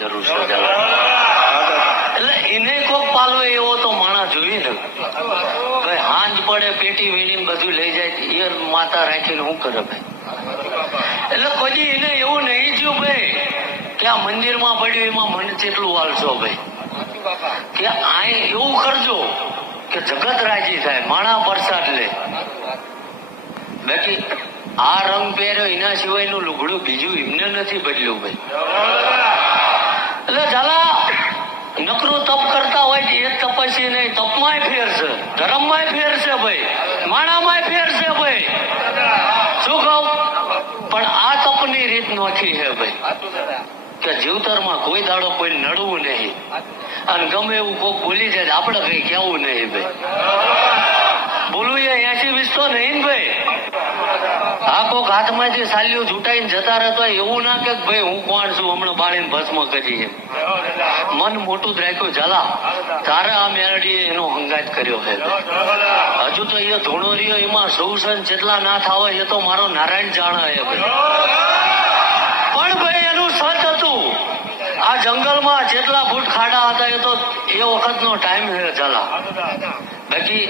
જરૂર છે એટલે એને કોક પાલવે એવો તો માણસ જોઈએ ને ભાઈ હાંજ પડે પેટી વીણીને બધું લઈ જાય એ માતા રાખીને શું કરે ભાઈ એટલે કોઈ એને એવું નહીં થયું ભાઈ કે આ મંદિરમાં પડ્યું એમાં મને કેટલું વાલશો ભાઈ કે આ એવું કરજો કે જગત રાજી થાય માણા પ્રસાદ લે બાકી આ રંગ પહેર્યો એના સિવાયનું લુગડું બીજું એમને નથી બદલ્યું ભાઈ એટલે ઝાલા નકરું તપ કરતા હોય એ તપસ્વી નહીં તપમાંય ફેર છે ધર્મમાંય ફેર છે ભાઈ માણામાંય ફેર છે ભાઈ શું કહું પણ આ તપની રીત નોખી છે ભાઈ કે જીવતરમાં કોઈ દાડો કોઈ નડવું નહીં અને ગમે એવું કોક બોલી જાય આપણે કઈ કેવું નહીં ભાઈ બોલવું એ 80-20 તો નહીં ને ભાઈ આ કોક હાથમાંથી સાલીઓ છૂટાઈને જતા રહેતો એવું ના કે ભાઈ હું કોણ છું હમણાં બાળીને ભસ્મ કરી એમ મન મોટું જ રાખ્યું ઝાલા તારે આ મેરડીએ એનો હંગાત કર્યો છે હજુ તો એ ધૂણો રહ્યો એમાં સૌસન જેટલા ના થાવે એ તો મારો નારાયણ જાણે છે ભાઈ પણ ભાઈ એનું સચ હતું આ જંગલમાં જેટલા ફૂટ ખાડા હતા એ તો એ વખતનો ટાઈમ છે ઝાલા બાકી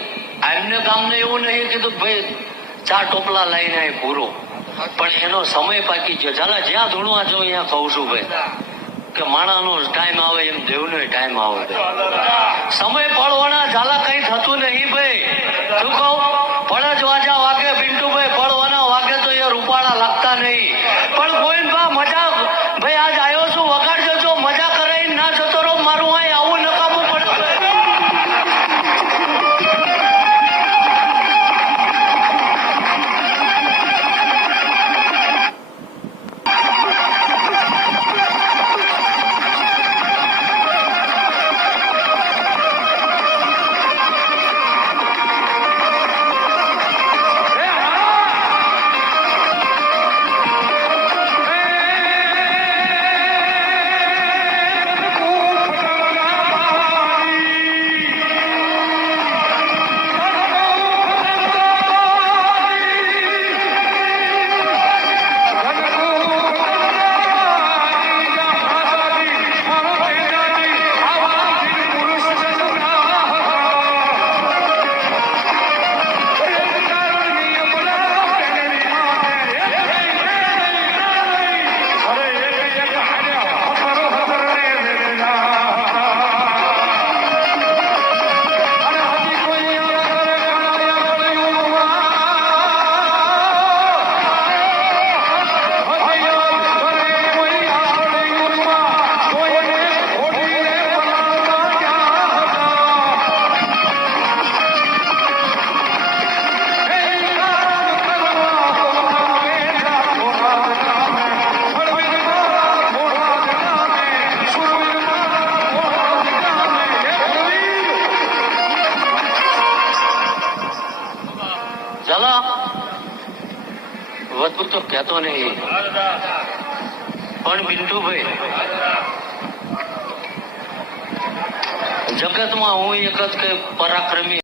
એમને ગામને એવું નહીં કીધું ભાઈ 4 ટોપલા લઈને આવી પૂરો પણ એનો સમય પાકી ગયો ઝાલા જ્યાં ધૂણવા જાઉં ત્યાં કહું છું ભાઈ કે માણાનો ટાઈમ આવે એમ દેવનો ટાઈમ આવે સમય પડવાના ઝાલા કઈ થતું નહીં ભાઈ શું કહું પડજ વાજા વાગે પિન્ટુભાઈ પડવાના વાગે તો એ રૂપાળા લાગતા નહીં પણ ગોવિંદભા મજા ભાઈ આજ આવ્યો છું વગાડજો જો મજા કરાવી ના જતો રહો મારું અહીં આવું નકામું પડે વધુ તો કહેતો નહીં પણ બિંદુભાઈ જગતમાં હું એક જ કે પરાક્રમી